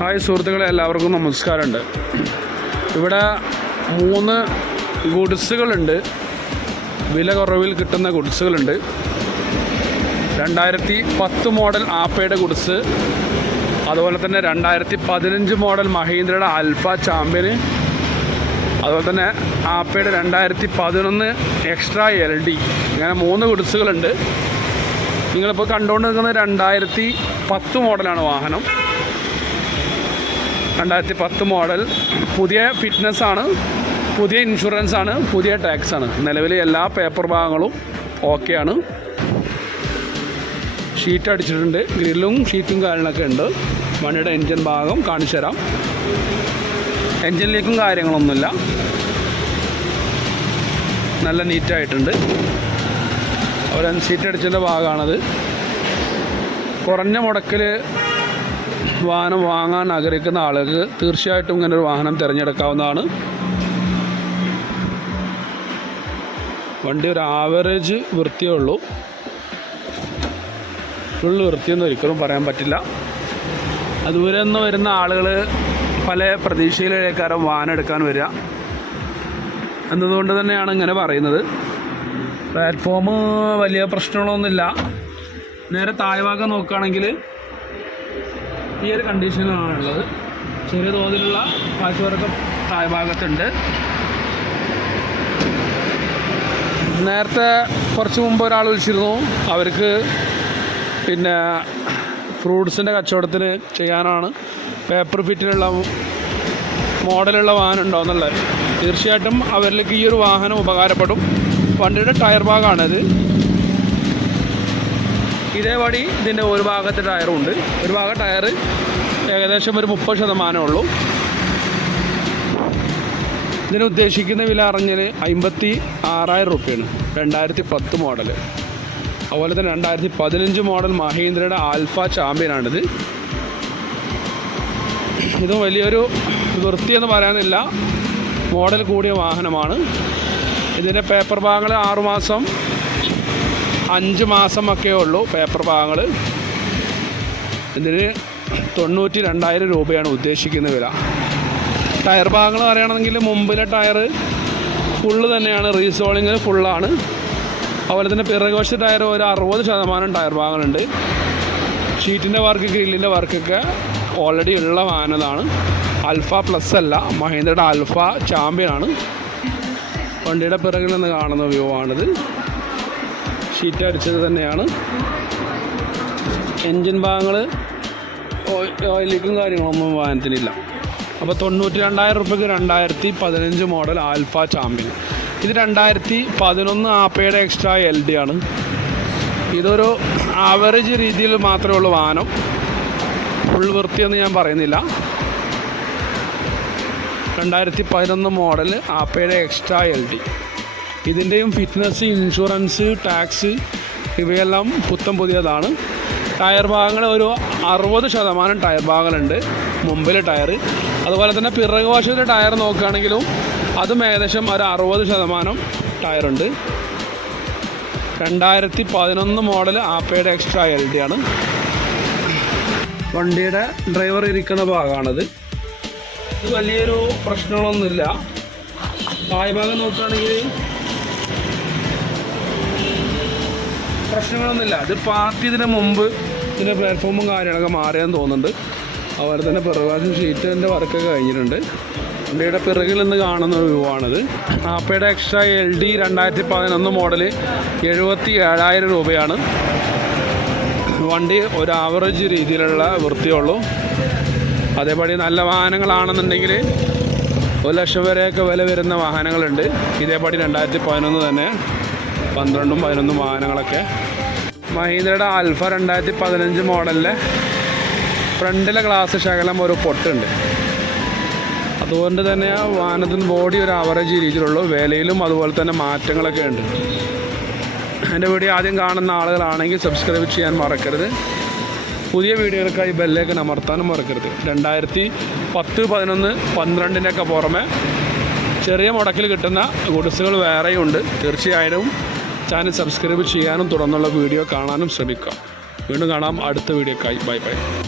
Hi സുഹൃത്തുക്കളെ, എല്ലാവർക്കും നമസ്കാരമുണ്ട്. ഇവിടെ 3 ഗുഡ്സുകളുണ്ട്. വില കുറവിൽ കിട്ടുന്ന ഗുഡ്സുകളുണ്ട്. 2010 മോഡൽ ആപ്പയുടെ ഗുഡ്സ്, അതുപോലെ തന്നെ 2015 മോഡൽ മഹീന്ദ്രയുടെ ആൽഫ ചാമ്പ്യന്, അതുപോലെ തന്നെ ആപ്പയുടെ 2011 എക്സ്ട്രാ LD, ഇങ്ങനെ 3 ഗുഡ്സുകളുണ്ട്. നിങ്ങളിപ്പോൾ കണ്ടുകൊണ്ട് നിൽക്കുന്നത് 2010 മോഡലാണ് വാഹനം. 2010 മോഡൽ, പുതിയ ഫിറ്റ്നസ്സാണ്, പുതിയ ഇൻഷുറൻസാണ്, പുതിയ ടാക്സാണ്. നിലവിൽ എല്ലാ പേപ്പർ ഭാഗങ്ങളും ഓക്കെയാണ്. ഷീറ്റ് അടിച്ചിട്ടുണ്ട്, ഗ്രില്ലും ഷീറ്റും കാര്യങ്ങളൊക്കെ ഉണ്ട്. വണ്ടിയുടെ എൻജിൻ ഭാഗം കാണിച്ചു തരാം. എൻജിൻ ലീക്കും കാര്യങ്ങളൊന്നുമില്ല, നല്ല നീറ്റായിട്ടുണ്ട്. ഒരു ഷീറ്റ് അടിച്ചതിൻ്റെ ഭാഗമാണത്. കുറഞ്ഞ മുടക്കിൽ വാഹനം വാങ്ങാൻ ആഗ്രഹിക്കുന്ന ആളുകൾക്ക് തീർച്ചയായിട്ടും ഇങ്ങനൊരു വാഹനം തിരഞ്ഞെടുക്കാവുന്നതാണ്. വണ്ടി ഒരു ആവറേജ് വൃത്തിയേ ഉള്ളൂ, ഫുള്ള് വൃത്തിയൊന്നും ഒരിക്കലും പറയാൻ പറ്റില്ല. ദൂരെ നിന്ന് വരുന്ന ആളുകൾ പല പ്രതീക്ഷയിലേക്കാരും വാഹനം എടുക്കാൻ വരിക എന്നതുകൊണ്ട് തന്നെയാണ് ഇങ്ങനെ പറയുന്നത്. പ്ലാറ്റ്ഫോം വലിയ പ്രശ്നങ്ങളൊന്നുമില്ല. നേരെ താഴ്ഭാഗം നോക്കുകയാണെങ്കിൽ ഈ ഒരു കണ്ടീഷനിലാണുള്ളത്. ചെറിയ തോതിലുള്ള പാച്ച് വർക്ക് താഴ്ഭാഗത്തുണ്ട്. നേരത്തെ കുറച്ച് മുമ്പ് ഒരാൾ വിളിച്ചിരുന്നു, അവർക്ക് പിന്നെ ഫ്രൂട്ട്സിൻ്റെ കച്ചവടത്തിന് ചെയ്യാനാണ്, പേപ്പർ ഫിറ്റിലുള്ള മോഡലുള്ള വാഹനം ഉണ്ടോയെന്നുള്ളത്. തീർച്ചയായിട്ടും അവരിലേക്ക് ഈ ഒരു വാഹനം ഉപകാരപ്പെടും. വണ്ടിയുടെ ടയർ ഭാഗമാണിത്. ഇതേപടി ഇതിൻ്റെ ഒരു ഭാഗത്ത് ടയറും ഉണ്ട്. ഒരു ഭാഗം ടയർ ഏകദേശം ഒരു 30% ഉള്ളൂ. ഇതിന് ഉദ്ദേശിക്കുന്ന വില അറിഞ്ഞാൽ 56,000 രൂപയാണ്. 2010 മോഡൽ. അതുപോലെ തന്നെ 2015 മോഡൽ മഹീന്ദ്രയുടെ ആൽഫ ചാമ്പ്യനാണിത്. ഇത് വലിയൊരു വൃത്തിയെന്ന് പറയാനില്ല, മോഡൽ കൂടിയ വാഹനമാണ്. ഇതിൻ്റെ പേപ്പർ ഭാഗങ്ങൾ 6 മാസം 5 മാസമൊക്കെ ഉള്ളൂ പേപ്പർ ഭാഗങ്ങൾ. ഇതിന് 92,000 രൂപയാണ് ഉദ്ദേശിക്കുന്ന വില. ടയർ ഭാഗങ്ങൾ പറയുകയാണെങ്കിൽ മുമ്പിലെ ടയർ ഫുള്ള് തന്നെയാണ്, റീസോളിങ്ങിൽ ഫുള്ളാണ്. അതുപോലെ തന്നെ പിറകുവശ ടയർ ഒരു 60% ടയർ ഭാഗങ്ങളുണ്ട്. ഷീറ്റിൻ്റെ വർക്ക്, ഗ്രില്ലിൻ്റെ വർക്കൊക്കെ ഓൾറെഡി ഉള്ള വാഹനമാണ്. ആൽഫ പ്ലസ് അല്ല, മഹീന്ദ്രയുടെ ആൽഫ ചാമ്പ്യനാണ്. വണ്ടിയുടെ പിറകിൽ നിന്ന് കാണുന്ന വ്യൂ ആണിത്. ഷീറ്റ് അടിച്ചത് തന്നെയാണ്. എൻജിൻ ഭാഗങ്ങൾ ഓയിൽ ലീക്കും കാര്യങ്ങളൊന്നും വാഹനത്തിനില്ല. അപ്പോൾ 92,000 രൂപയ്ക്ക് 2015 മോഡൽ ആൽഫ ചാമ്പ്യൻ. ഇത് 2011 ആപ്പയുടെ എക്സ്ട്രാ LD ആണ്. ഇതൊരു ആവറേജ് രീതിയിൽ മാത്രമേ ഉള്ളൂ വാഹനം, ഫുൾ വൃത്തിയെന്ന് ഞാൻ പറയുന്നില്ല. 2011 മോഡൽ ആപ്പയുടെ എക്സ്ട്രാ LD. ഇതിൻ്റെയും ഫിറ്റ്നസ്, ഇൻഷുറൻസ്, ടാക്സ് ഇവയെല്ലാം പുത്തം പുതിയതാണ്. ടയർ ഭാഗങ്ങൾ ഒരു 60% ടയർ ഭാഗങ്ങളുണ്ട്, മുമ്പിലെ ടയർ. അതുപോലെ തന്നെ പിറകുവശത്തെ ടയർ നോക്കുകയാണെങ്കിലും അതും ഏകദേശം ഒരു 60% ടയറുണ്ട്. 2011 മോഡൽ ആപ്പയുടെ എക്സ്ട്രാ LD ആണ്. വണ്ടിയുടെ ഡ്രൈവർ ഇരിക്കുന്ന ഭാഗമാണിത്. ഇത് വലിയൊരു പ്രശ്നങ്ങളൊന്നുമില്ല. താഴ്ഭാഗം നോക്കുകയാണെങ്കിൽ പ്രശ്നങ്ങളൊന്നുമില്ല. ഇത് പാർട്ടി ഇതിന് മുമ്പ് ഇതിൻ്റെ പ്ലാറ്റ്ഫോമും കാര്യങ്ങളൊക്കെ മാറിയെന്ന് തോന്നുന്നുണ്ട്. അതുപോലെ തന്നെ പിറകുവശം ഷീറ്റിൻ്റെ വർക്കൊക്കെ കഴിഞ്ഞിട്ടുണ്ട്. വണ്ടിയുടെ പിറകിൽ നിന്ന് കാണുന്ന വ്യൂ ആണിത്. ആപ്പയുടെ എക്സ്ട്രാ LD 2011 മോഡൽ 77,000 രൂപയാണ്. വണ്ടി ഒരു ആവറേജ് രീതിയിലുള്ള വൃത്തിയുള്ളൂ. അതേപടി നല്ല വാഹനങ്ങളാണെന്നുണ്ടെങ്കിൽ 1 ലക്ഷം വരെയൊക്കെ വില വരുന്ന വാഹനങ്ങളുണ്ട്. ഇതേപടി 2011 തന്നെ 12ഉം 11ഉം വാഹനങ്ങളൊക്കെ. മഹീന്ദ്രയുടെ ആൽഫ 2015 മോഡലിലെ ഫ്രണ്ടിലെ ഗ്ലാസ് ശകലം ഒരു പൊട്ടുണ്ട്. അതുകൊണ്ട് തന്നെ ആ വാഹനത്തിന് ബോഡി ഒരു ആവറേജ് രീതിയിലുള്ളൂ. വിലയിലും അതുപോലെ തന്നെ മാറ്റങ്ങളൊക്കെ ഉണ്ട്. എൻ്റെ വീഡിയോ ആദ്യം കാണുന്ന ആളുകളാണെങ്കിൽ സബ്സ്ക്രൈബ് ചെയ്യാൻ മറക്കരുത്. പുതിയ വീഡിയോകൾക്കായി ബെല്ലേക്ക് അമർത്താനും മറക്കരുത്. 2010, 11, 12 പുറമെ ചെറിയ മുടക്കിൽ കിട്ടുന്ന ഗുഡ്സുകൾ വേറെയുണ്ട്. തീർച്ചയായും ചാനൽ സബ്സ്ക്രൈബ് ചെയ്യാനും തുടർന്നുള്ള വീഡിയോ കാണാനും ശ്രമിക്കുക. വീണ്ടും കാണാം അടുത്ത വീഡിയോക്കായി. Bye bye.